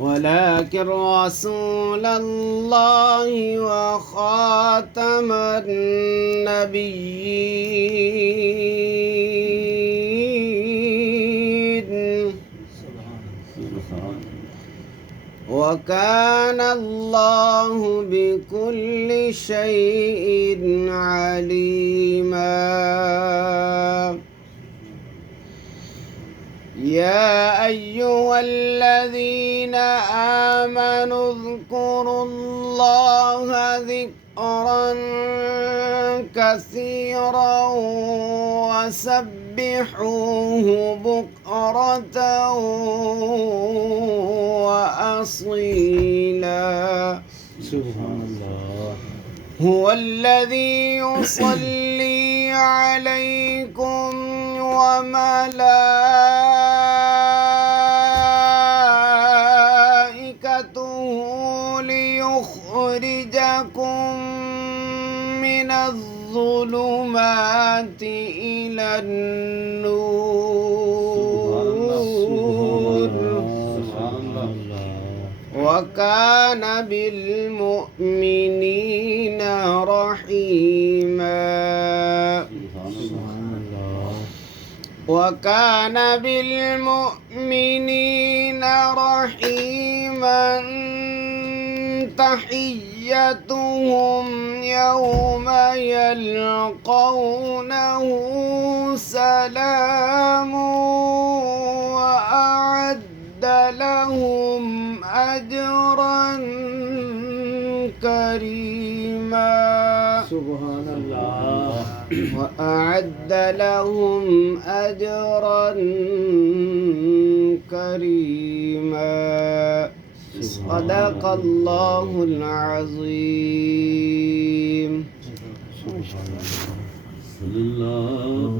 ولكن رسول الله وخاتم النبيين وكان الله بكل شيء عليما. يا أيها الذين آمنوا اذكروا الله ذكرا كثيرا وسبحوه بكرة وأصيلا. سبحان الله. هو الذي يصلي عليكم وملائكته ليخرجكم من الظلمات إلى النور وكان بالمؤمنين رحيما. وكان بالمؤمنين رحيما. تحيتهم يوم يلقونه سلام وأعد لهم أجرا كريما. سبحان الله. وأعد لهم أجرا كريما. صدق الله العظيم. صلى الله